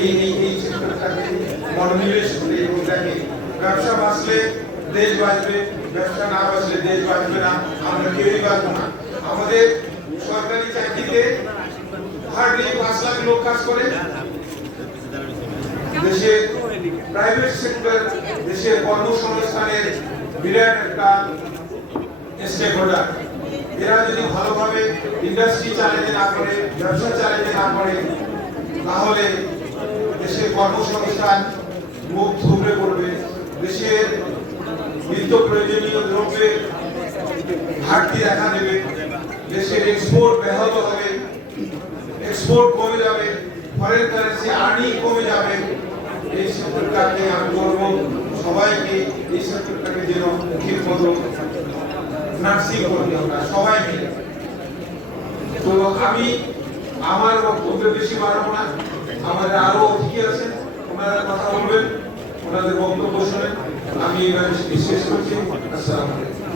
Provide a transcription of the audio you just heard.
এই সেক্টরটাকে মনোনিবেশ করে এবং দেখে ব্যবসা বাঁচলে দেশ বাঁচবে, ব্যবসা না বাঁচলে দেশ বাঁচবে না, আমরা কেউই বাঁচবো না। আমাদের সরকারি চাকরিতে হার্ডলি 5 লাখ লোক কাজ করে। দেশের প্রাইভেট সেক্টর দেশের কর্মসংস্থানের বিরাট একটা স্টেক হোল্ডার। এরা যদি ভালোভাবে ইন্ডাস্ট্রি চালাতে না পারে, ব্যবসা চালাতে না পারে, তাহলে দেশের কর্মসংস্থান মুখ থুবড়ে পড়বে, দেশের নিত্য প্রয়োজনীয় দ্রব্যের ঘাটতি দেখা দেবে, দেশের এক্সপোর্ট ব্যাহত হবে, এক্সপোর্ট কমে যাবে, ফরেন কারেন্সি আর্নিং কমে যাবে। এই সেক্টরটাকে আমি বলবো সবাইকে এই সেক্টরটাকে যেন ঠিক মতো নার্সিং করতে হবে সবাই মিলে। তো আমি আমার বক্তব্য বেশি বাড়াবো না, আমাদের আরো অতিথি আছেন, ওনারা কথা বলবেন, ওনাদের বক্তব্য শুনেন। আমি এবার শেষ করছি। আসসালামু আলাইকুম।